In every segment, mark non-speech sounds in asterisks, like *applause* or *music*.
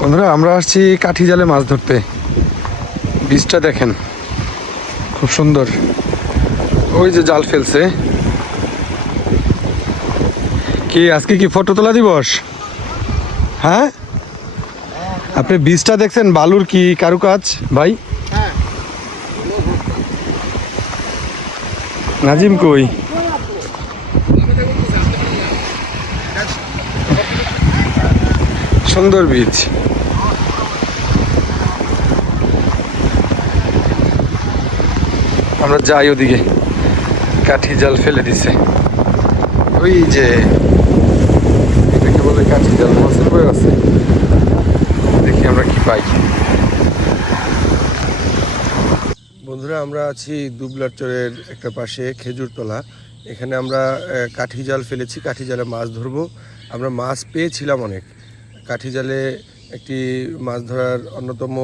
বন্ধুরা, আমরা আসছি কাঠি জালে মাছ ধরতে। বীজটা দেখেন, খুব সুন্দর। ওই যে জাল ফেলছে। কি, আজকে কি ফটো তোলা দিবস? হ্যাঁ? আপনি বীজটা দেখছেন, বালুর কি কারুকাজ, ভাই? নাজিম কই? সুন্দর বীজ। আমরা যাই ওদিকে। কাঠি জাল ফেলে দিছে। ওই যে, এটাকে বলে কাঠি জাল মাছের বই আছে দেখি আমরা কি পাই। বন্ধুরা, আমরা আছি দুবলার চরের একটা পাশে, খেজুরতলা। এখানে আমরা কাঠি জাল ফেলেছি। কাঠি জালে মাছ ধরবো। আমরা মাছ পেয়েছিলাম অনেক। কাঠি জালে একটি মাছ ধরার অন্যতম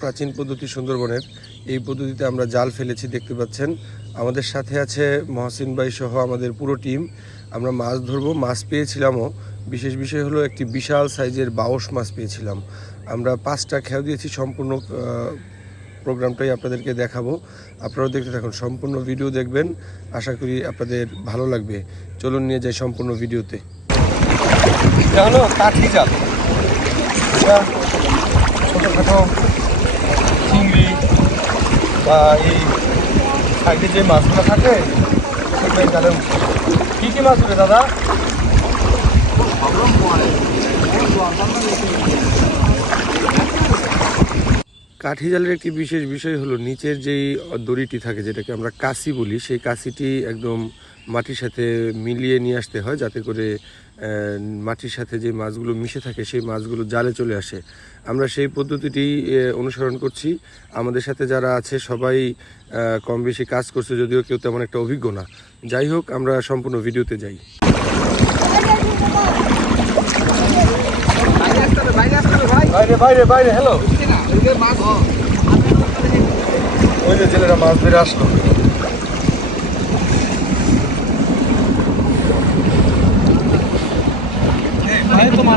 প্রাচীন পদ্ধতি সুন্দরবনের। এই পদ্ধতিতে আমরা জাল ফেলেছি, দেখতে পাচ্ছেন। আমাদের সাথে আছে মহসিন ভাই সহ আমাদের পুরো টিম। আমরা মাছ ধরবো, মাছ পেয়েছিলামও। বিশেষ বিষয় হলো একটি বিশাল সাইজের বাউস মাছ পেয়েছিলাম। আমরা পাঁচটা খেয়াল দিয়েছি, সম্পূর্ণ প্রোগ্রামটাই আপনাদেরকে দেখাবো। আপনারাও দেখতে থাকুন, সম্পূর্ণ ভিডিও দেখবেন। আশা করি আপনাদের ভালো লাগবে। চলুন নিয়ে যাই সম্পূর্ণ ভিডিওতে। এটা হলো কাঠি জাল। ছোটোখাটো এই সাইডে যে মাছগুলো থাকে সেগুলো জালে। কী কী মাছ উঠে দাদা কাঠি জালের একটি বিশেষ বিষয় হলো, নিচের যেই দড়িটি থাকে, যেটাকে আমরা কাশি বলি, সেই কাশিটি একদম মাটির সাথে মিলিয়ে নিয়ে আসতে হয় যাতে করে মাটির সাথে যে মাছগুলো মিশে থাকে সেই মাছগুলো জালে চলে আসে। আমরা সেই পদ্ধতিটি অনুসরণ করছি। আমাদের সাথে যারা আছে সবাই কম বেশি কাজ করছে যদিও কেউ তেমন একটা অভিজ্ঞ না। যাই হোক, আমরা সম্পূর্ণ ভিডিওতে যাই। ছেলেরা মাছ ধরে আসলো।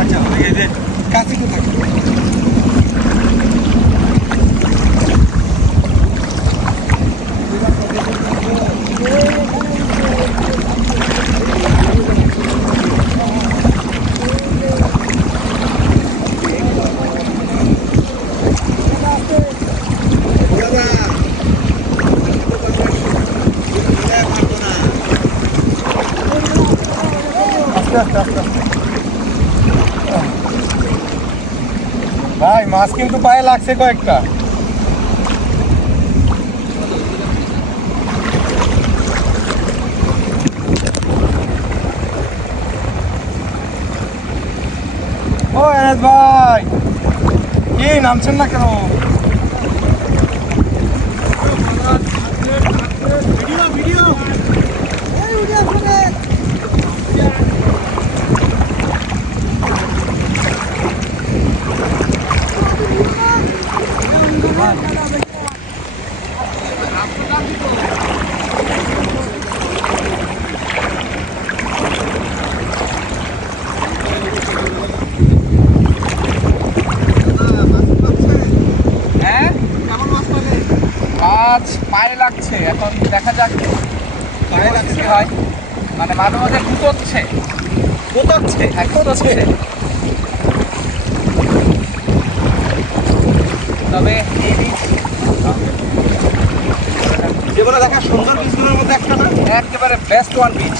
আচ্ছা, এই যে কাছে কোথায়? আস্তে আস্তে আস্তে আস্তে। ভাই মাছ কিন্তু পায়ে লাগছে কয়েকটা। ও এনাজ ভাই কি নামছেন না কেন হ্যাঁ মাছ পায়ে লাগছে এখন দেখা যাক পায়ে লাগছে। হয়। মানে মাঝে মাঝে কুতোচ্ছে। কুতোচ্ছে? হ্যাঁ কুতোচ্ছে। তবে এই বীজ যেগুলো দেখা সুন্দর বীজগুলোর মধ্যে একটা না? একেবারে বেস্ট ওয়ান বীজ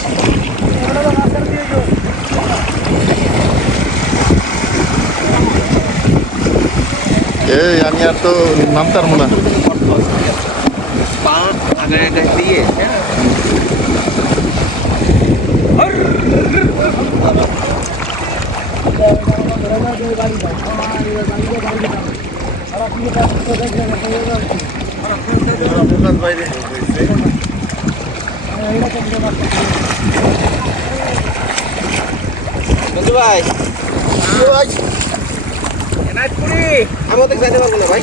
এই আমি আর তো নামতার না। আগে আগে দিয়ে বন্ধু ভাই। এনাজপুরি আমি ওদের যাইতে পারব না ভাই।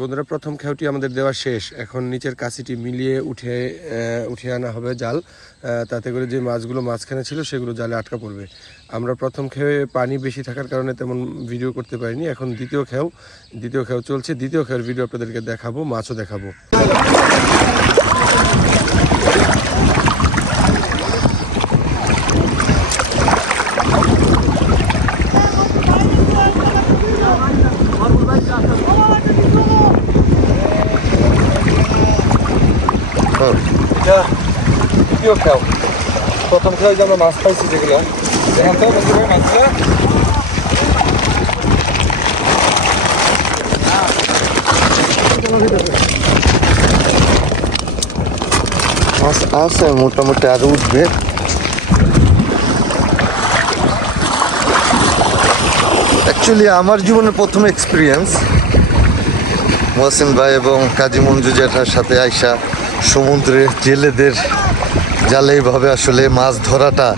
বন্ধুরা, প্রথম খেউটি আমাদের দেওয়া শেষ। এখন নিচের কাছিটি মিলিয়ে উঠে উঠে আনা হবে জাল। তাতে করে যে মাছগুলো মাঝখানে ছিল, সেগুলো জালে আটকা পড়বে। আমরা প্রথম খেয়ে পানি বেশি থাকার কারণে তেমন ভিডিও করতে পারিনি। এখন দ্বিতীয় খেউ দ্বিতীয় খেউ চলছে। দ্বিতীয় খেউর ভিডিও আপনাদেরকে দেখাবো, মাছও দেখাবো দ্বিতীয় খেয়াও প্রথম খেয়াও যে আমরা মাছ পাইছি যেগুলো তো, বন্ধু ভাই মাছটা মাছ আছে, মোটামুটি আরও উঠবে। অ্যাকচুয়ালি আমার জীবনের প্রথম এক্সপিরিয়েন্স মহসিন ভাই এবং কাজী মঞ্জু জেঠার সাথে আইসা সমুদ্রে জেলেদের জালে এইভাবে আসলে মাছ ধরাটা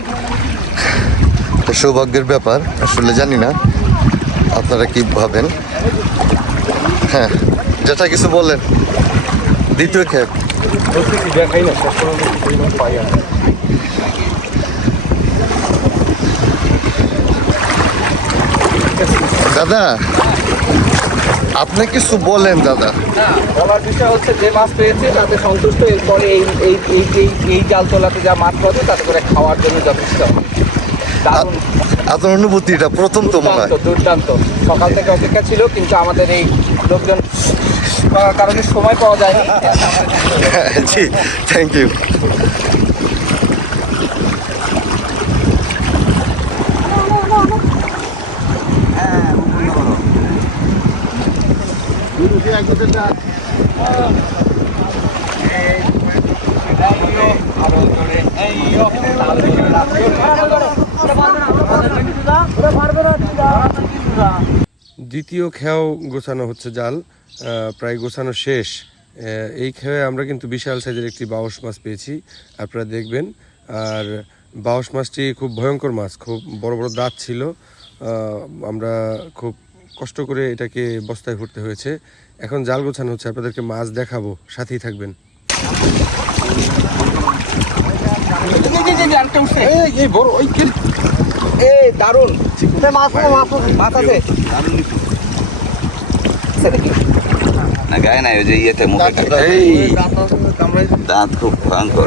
সৌভাগ্যের ব্যাপার, আসলে জানি না। আপনারা কি ভাবেন? হ্যাঁ যেটা কিছু বলেন। দ্বিতীয় খেপ। দাদা আপনি কিছু বলেন দাদা। বলার বিষয় হচ্ছে যে মাছ পেয়েছে তাতে সন্তুষ্ট। এরপরে এই এই এই এই এই জাল তোলাতে যা মাছ পাবে তাতে করে খাওয়ার জন্য যথেষ্ট। আপনার অনুভূতিটা প্রথম তো মনে হয়। দুর্দান্ত দুর্দান্ত। সকাল থেকে অপেক্ষা ছিল কিন্তু আমাদের এই লোকজন কারণে সময় পাওয়া যায়নি। *laughs* জি থ্যাংক ইউ দ্বিতীয় খেয়াও গোছানো হচ্ছে জাল প্রায় গোছানো শেষ। এই খেয়ে আমরা কিন্তু বিশাল সাইজের একটি বাউস মাছ পেয়েছি, আপনারা দেখবেন। আর বাউস মাছটি খুব ভয়ঙ্কর মাছ, খুব বড় বড় দাঁত ছিল। আমরা খুব কষ্ট করে এটাকে বস্তায় ভরতে হয়েছে। এখন জাল গোছানো হচ্ছে আপনাদেরকে মাছ দেখাবো সাথেই থাকবেন। এই এই দারুণ। মাছ মাছ আছে। আছে। না গায়ে নাই ওই যে ইয়েতে মুখে দাঁত খুব ভয়ঙ্কর।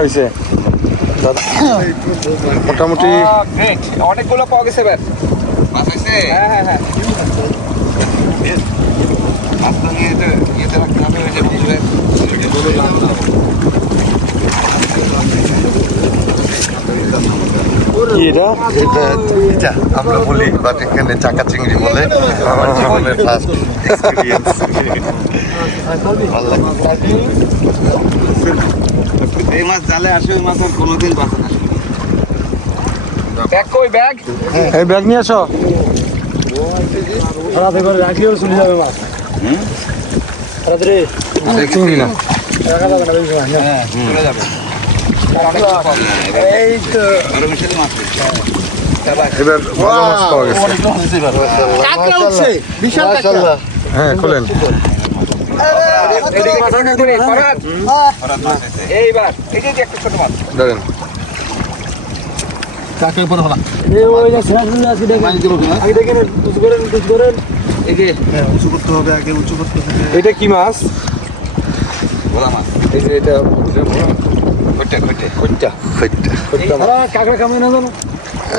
হয়েছে দাদা মোটামুটি অনেকগুলো পাওয়া গেছে এবার মাছ আছে হ্যাঁ হ্যাঁ হ্যাঁ। এটা? এটা এটা আমরা বলি বাট এখানে চাকা চিংড়ি বলে আমার জীবনের ফার্স্ট এক্সপিরিয়েন্স *laughs* ভালো লাগে এই মাছ জালে আসে ওই মাছ আর কোনোদিন বাঁচে না। ব্যাগ কই ব্যাগ? এই ব্যাগ নিয়ে চিংড়ি না। চলে যাবে। এই তো। আরও মিশালি মাছ এবার ভালো মাছ পাওয়া গেছে। মাশাআল্লাহ। হ্যাঁ খোলেন। মাছ। এইবার এই যে এই যে একটা ছোট মাছ। ধরেন এই যে এটা কি মাছ? ভোলা মাছ। এই যে এটা কইটা কইটা কইটা ফইট্টা।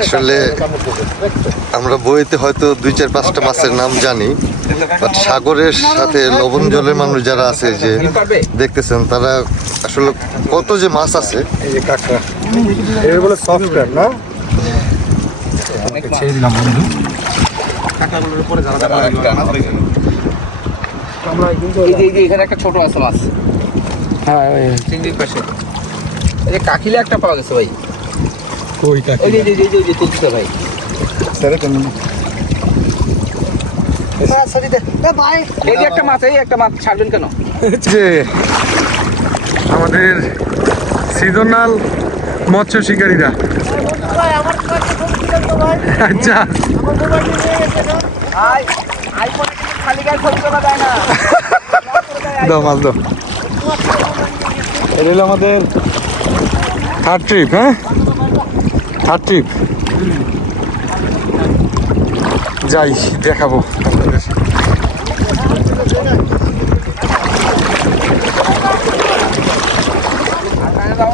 আসলে আমরা বইতে হয়তো দুই চার পাঁচটা মাছের নাম জানি। বাট সাগরের সাথে লবণ জলের মানুষ যারা আছে যে দেখতেছেন তারা আসলে কত যে মাছ আছে। এই যে বলে সফটওয়্যার না? অনেক মাছ। এই যে এই যে এখানে একটা ছোট আছে মাছ। হ্যাঁ চিংড়ির পাশে। এই যে কাকিলে একটা পাওয়া গেছে ভাই। কই ওই যে এই যে এই যে- এই যে তুলছে ভাই। এই একটা মাছ এই একটা মাছ ছাড়বেন কেন? যে আমাদের সিজনাল মৎস্য শিকারীরা। *laughs* আচ্ছা। দাও মাছ দাও। এটা হলো আমাদের থার্ড ট্রিপ হ্যাঁ? থার্ড ট্রিপ যাই দেখাবো।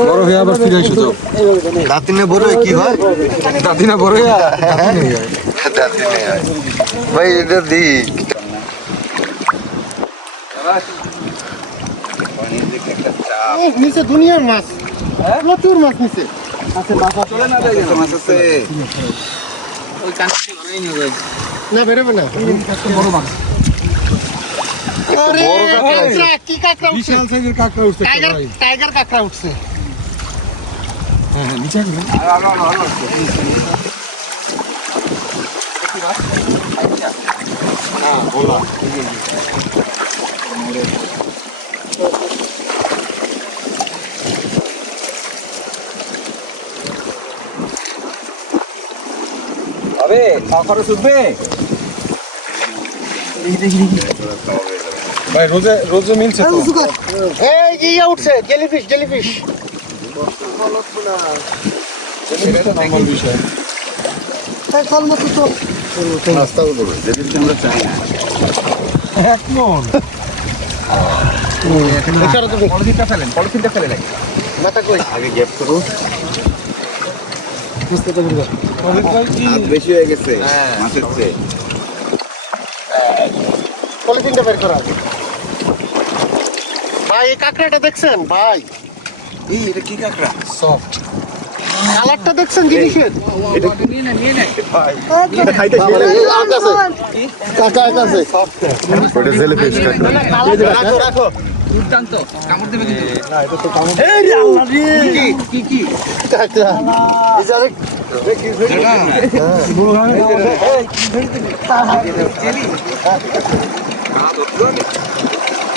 বড় হয়ে আবার ফিরে এসো তো দাঁতিনে বড় কি হয়? দাদি না বড় হয়ে দাঁতিনে হয়। ভাই এটা দিক। নিচে দুনিয়ার মাছ। প্রচুর মাছ নিচে। চলে না মাছ বেরোবে না। আরে, কাঁকড়া, কি কাঁকড়া উঠছে? বিশাল সাইজের কাঁকড়া উঠছে টাইগার টাইগার কাঁকড়া উঠছে। হ্যাঁ হ্যাঁ নিচে হবে খরচ উঠবে ভাই রোজে রোজে মিলছে তো। এই যে ইয়ে উঠছে জেলিফিশ জেলিফিশ নর্মাল বিষয়। এক মন পলিথিনটা ফেলেন পলিথিনটা ফেলে নাকি? মাথা কই? আগে গ্যাপ করো। হাত বেশি হয়ে গেছে মাছের চেয়ে। পলিথিনটা বের করা। ভাই এই কাঁকড়াটা দেখছেন ভাই এই এটা কি কাঁকড়া সফট কালারটা দেখছেন জিনিসের নিয়ে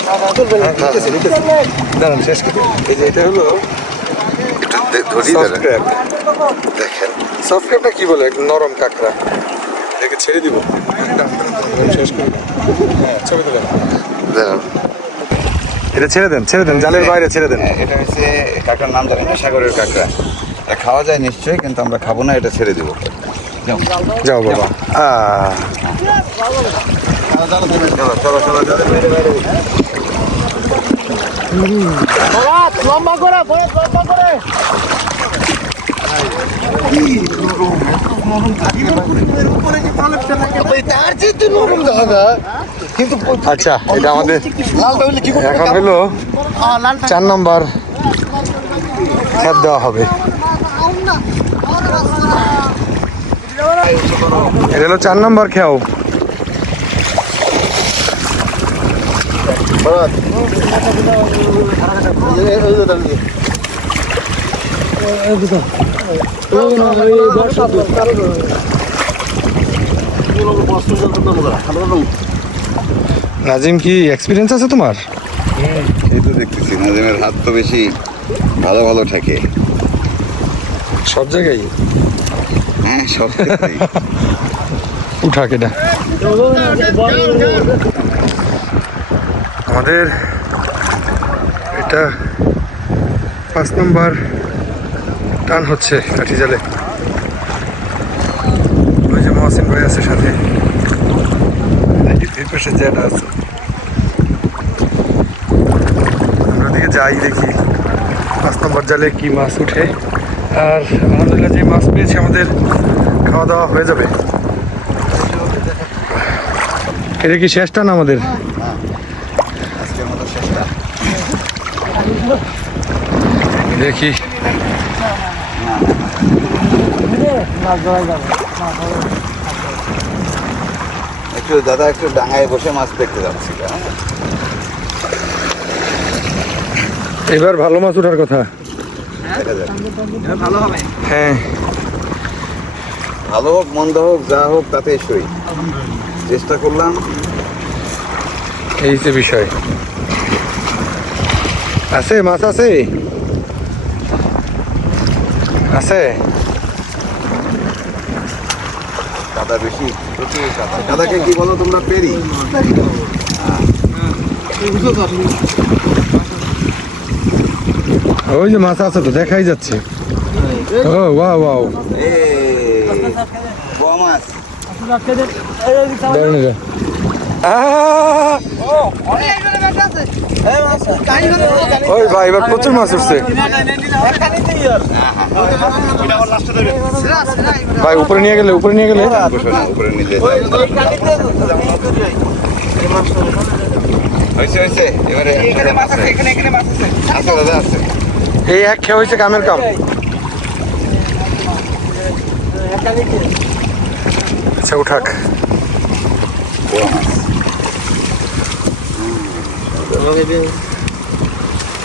এই যে দাঁড়ান শেষ করতে এই যে এটা হলো দেখেন কি বলে নরম কাঁকড়া এটাকে ছেড়ে দিব দাঁড়ান, দাঁড়ান, শেষ করে হ্যাঁ ছবি তুলেন দাঁড়ান এটা ছেড়ে দেন ছেড়ে দেন জালের বাইরে ছেড়ে দেন হ্যাঁ, এটা হচ্ছে কাঁকড়ার নাম জানি না সাগরের কাঁকড়া এটা খাওয়া যায় নিশ্চয়ই কিন্তু আমরা খাব না এটা ছেড়ে দিব যাও বাবা আহ ভরাত, লম্বা করে লম্বা করে। আচ্ছা এটা আমাদের এখন হলো চার নাম্বার খ্যাপ দেওয়া হবে। এটা হলো চার নম্বর খেয়াও। নাজিম কি এক্সপিরিয়েন্স আছে তোমার? এই তো দেখতেছি নাজিমের হাত তো বেশি ভালো ভালো থাকে। সব জায়গায়? হ্যাঁ সব। *laughs* উঠা কেটা আমাদের এটা পাঁচ নম্বর টান হচ্ছে কাঠি জালে ওই যে মহসিন ভাই আছে সাথে। পাশে যেটা আছে। আমরা যাই দেখি পাঁচ নম্বর জালে কি মাছ উঠে। আর আলহামদুলিল্লাহ যে মাছ পেয়েছি আমাদের খাওয়া দাওয়া হয়ে যাবে। এটা কি শেষ টান আমাদের আজকের মতো শেষটা দেখি। একটু দাদা একটু ডাঙায় বসে মাছ দেখতে যাচ্ছি। এবার ভালো মাছ ওঠার কথা? হ্যাঁ। ভালো হোক মন্দ হোক যা হোক তাতে সই চেষ্টা করলাম। এই যে বিষয়। আছে মাছ আছে? আছে? কাদা বেশি কাদাকে কি বলো তোমরা পেরি? ওই যে মাছ আছে তো দেখাই যাচ্ছে। ও ওয়া ওয়াও। মাছ! ওই ভাই এবার প্রচুর মাছ উঠছে। ভাই উপরে নিয়ে গেলে উপরে নিয়ে গেলে। এই এক খেয়ে হয়েছে কামের কাম। আচ্ছা উঠাক।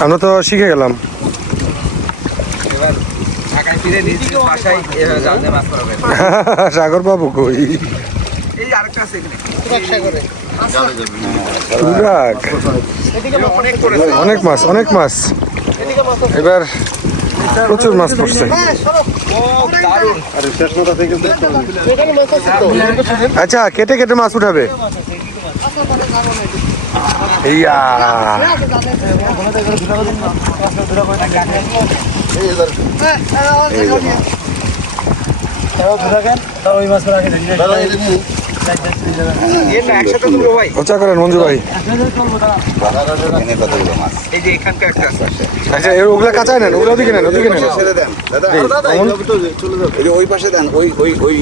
আমরা তো শিখে গেলাম। *laughs* সাগর বাবু কই? অনেক মাছ অনেক মাছ। এবার প্রচুর মাছ পড়ছে আচ্ছা কেটে কেটে মাছ উঠাবে। ইয়া। ওই পাশে দেন ওই ওই ওই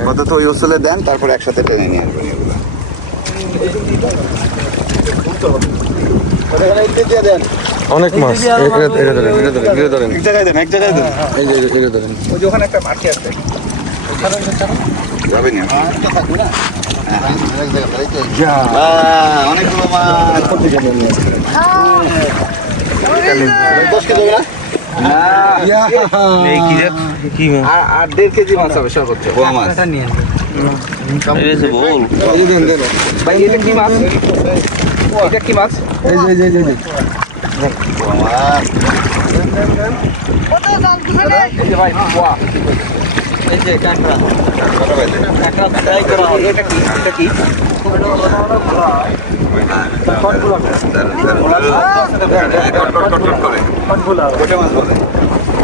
আপাতত ওই হোস্টেলে দেন, তারপর একসাথে টেনে নিয়ে আসবেন এগুলো। অনেক মাছ। এটা- এটা ধরেন এটা ধরেন এটা ধরেন। এক জায়গায় দেন এক জায়গায় দেন। এই যে এটা ধরেন। ওই যে ওখানে একটা আছে। অনেকগুলো মাছ। কি কি আর আর দেড় কেজি মাছ হবে সর্বোচ্চ। বোয়া মাছ ভাই এটা কি মাছ এটা কি মাছ এই যে এই যে, এই যে, এই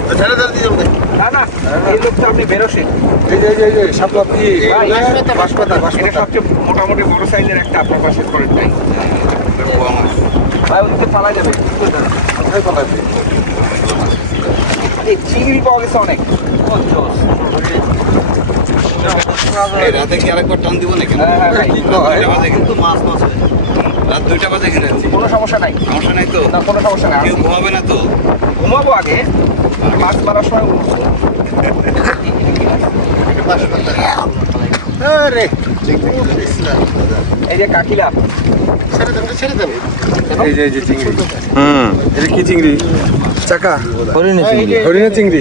ভাই দেন? হয় কি কি হ্যাঁ, বলে। না না এই লোকটা আপনি বেরোসেন। এই যে এই যে যে শাপলাপি বাঁশপাতা। সবচেয়ে মোটামুটি বড় সাইজের একটা আপনার পাশে করেন নাই। ভাই ওদিকে চালা যাবে এই চিংড়ি পাওয়া গেছে অনেক। রাতে কি আরেকবার টান দিব নাকি? হ্যাঁ, হ্যাঁ, বাজে কিন্তু মাছ মাছ রাত দুইটা বাজে কিনেছি কোনো সমস্যা নাই। সমস্যা নাই তো? না কোনো সমস্যা নাই। ঘুমাবে না তো? ঘুমাবো আগে। মাছ মারার সময় এই যে কাকিলা। এই যে এই যে চিংড়ি। হুম। এটা কি চিংড়ি? চাকা। হরিণের চিংড়ি। হরিণা চিংড়ি?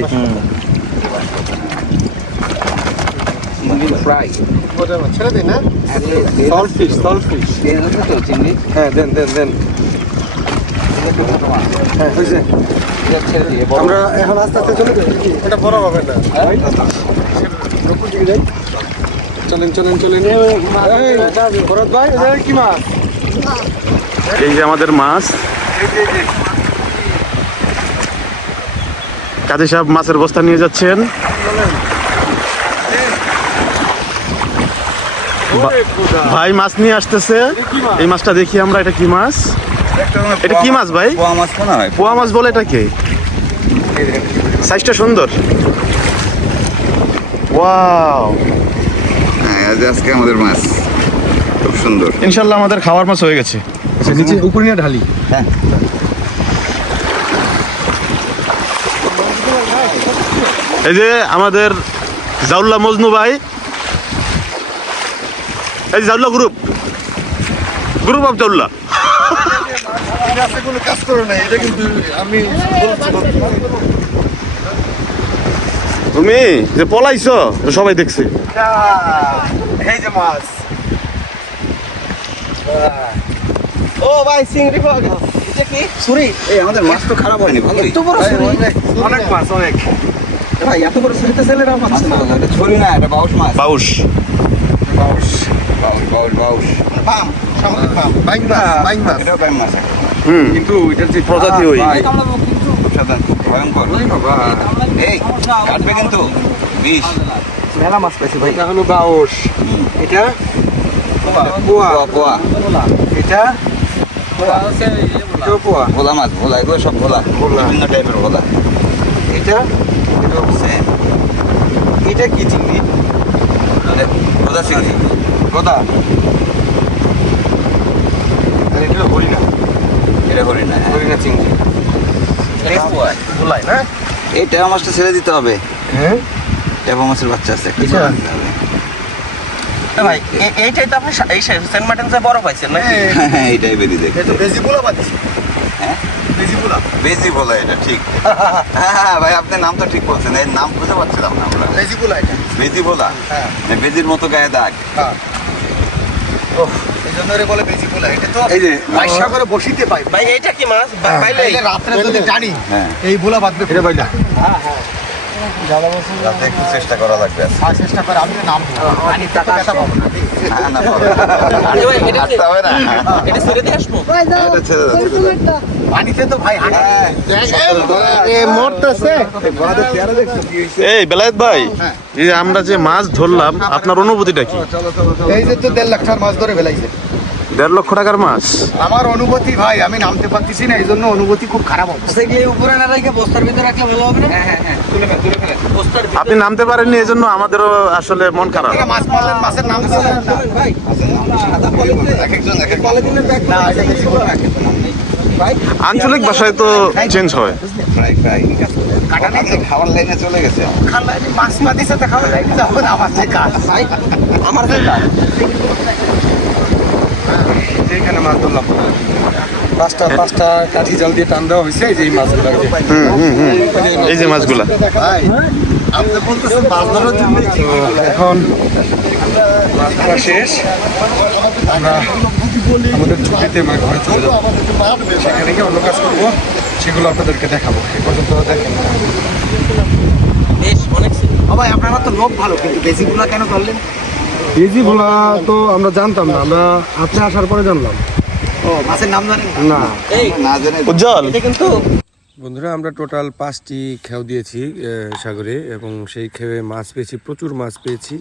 ফ্রাই। ছেড়ে দেন না সল্ট ফিশ সল্ট ফিশ হ্যাঁ দেন দেন দেন। হ্যাঁ হয়েছে। আমরা এখন আস্তে আস্তে চলে যাই? এটা বড় হবে না। যাই। চলেন চলেন চলেন। এই, ভরত ভাই কি মাছ? এই যে আমাদের মাছ। কাজী সাহেব মাছের বস্তা নিয়ে যাচ্ছেন। ভাই মাছ নিয়ে আসতেছে। এই মাছটা দেখি আমরা এটা কি মাছ? এটা কি মাছ ভাই? পোয়া মাছ মনে হয়। পোয়া মাছ বলে এটা কি? সাইজটা সুন্দর। ওয়াও। হ্যাঁ আজ আজকে আমাদের মাছ। খুব সুন্দর। ইনশাল্লাহ আমাদের খাওয়ার মাছ হয়ে গেছে। আচ্ছা নিচে উপরে নিয়ে ঢালি। হ্যাঁ। এই যে আমাদের জাউল্লা মজনু ভাই। এই যে জাউল্লা গ্রুপ। গ্রুপ অফ জাউল্লা কোনো কাজ করো না এটা কিন্তু আমি তুমি যে পলাইছো তো সবাই দেখছে। এই যে মাছ। ও ভাই চিংড়ি পাওয়া গেল। এটা কি? সুরি এই আমাদের মাছ তো খারাপ হয়নি ভালোই। এত বড় সুরি অনেক মাছ অনেক। ভাই এত বড় সুরিতে ছেলেরা পাচ্ছে না এটা ছড়ি না এটা বাউশ মাছ। বাউস বাউশ বাউশ বাউশ বাউশ। পাম সামুদ্রিক পাম বাইং মাছ বাইং মাছ। এটা মাছ। কিন্তু এটার যে প্রজাতি ওই। ভাই, খুব সাবধান খুব ভয়ঙ্কর। এই কাটবে কিন্তু। বিষ। মেলা মাছ পাইছি ভাই। এটা হলো বাউস এটা? পোয়া। পোয়া। পোয়া এটা? পোয়া। ভোলা মাছ ভোলা এগুলো সব ভোলা। বিভিন্ন টাইপের ভোলা। এটা? এটা হচ্ছে এটা কি চিংড়ি? ভোলা চিংড়ি। গোদা। আর এটা হরিণা। এটা হরিণ না। হ্যাঁ। হরিণা চিংড়ি। ভোলাই না? এই টেবা মাছটা ছেড়ে দিতে হবে। হ্যাঁ? টেবা মাছের বাচ্চা আছে একটা এটা? ভাই এইটাই তো আপনি এই সেন্ট মার্টিন যে বড় পাইছেন নাকি? হ্যাঁ এইটাই বেরিয়ে দেখতে। এটা বেশি গুলো পাচ্ছি হ্যাঁ? বেজি বলা এটা ঠিক। *laughs* হ্যাঁ হ্যাঁ ভাই আপনার নামটা ঠিক বলছেন। এর নাম বুঝতে পারছিলাম না আমরা। বেশি গুলো এটা। বেজি বলা হ্যাঁ। বেজির মতো গায়ে দাগ। হ্যাঁ। ওহ জন্য বলে এটা তো এই যে পয়সা করে বসিতে পাই। ভাই এইটা কি মাছ? পাইলে রাত্রে যদি টানি এই বুলা বাঁধবে এটা বাইলা। যাতে একটু চেষ্টা করা লাগবে। চেষ্টা করে আমি নাম পানি টাকা পাবো না। হ্যাঁ না এটা এটা এটা হ্যাঁ। এই বেলায়েত ভাই এই আমরা যে মাছ ধরলাম আপনার অনুভূতিটা কি? এই যে তো দেড় লাখ টাকার মাছ ধরে ফেলাইছে। দেড় লক্ষ টাকার মাছ? আমার অনুভূতি ভাই আমি নামতে পারতেছি না এই জন্য অনুভূতি খুব খারাপ অবস্থা। সেগুলি উপরে না রেখে বস্তার ভিতরে রাখলে ভালো হবে না? হ্যাঁ হ্যাঁ হ্যাঁ তুলে তুলে বস্তার আপনি নামতে পারেননি এই জন্য আমাদেরও আসলে মন খারাপ। মাছ মারলেন মাছের নাম ভাই এক একজন এক এক না এটা বেশি করে ভাই আঞ্চলিক ভাষায় তো চেঞ্জ হয়। খাওয়ার লাইনে চলে গেছে। মাছ লাইনে যাব আমার যে কাজ। ভাই এখানে মাছ ধরলাম। পাঁচটা পাঁচটা কাঠি জাল দিয়ে টান দেওয়া হয়েছে যে এই মাছগুলো এই যে। মাছগুলা। এখন মাছ শেষ। আমরা আমাদের ছুটিতে ঘরে চলে যাব। সেখানে গিয়ে অন্য কাজ করব। সেগুলো আপনাদেরকে দেখাবো। এই পর্যন্ত দেখেন। বেশ অনেক ভাই আপনারা তো লোক ভালো কিন্তু বেশিগুলা কেন ধরলেন? বেজি ভোলা তো আমরা জানতাম না আমরা আপনি আসার পরে জানলাম। ও মাছের নাম জানেন? না। না জেনে উজ্জ্বল। কিন্তু বন্ধুরা আমরা টোটাল পাঁচটি খেও দিয়েছি সাগরে এবং সেই খেয়ে মাছ পেয়েছি প্রচুর মাছ পেয়েছি।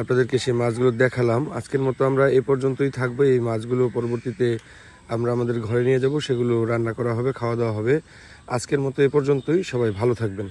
আপনাদেরকে সেই মাছগুলো দেখালাম। আজকের মতো আমরা এ পর্যন্তই থাকব। এই মাছগুলো পরবর্তীতে আমরা আমাদের ঘরে নিয়ে যাব সেগুলো রান্না করা হবে খাওয়া দাওয়া হবে। আজকের মতো এ পর্যন্তই। সবাই ভালো থাকবেন।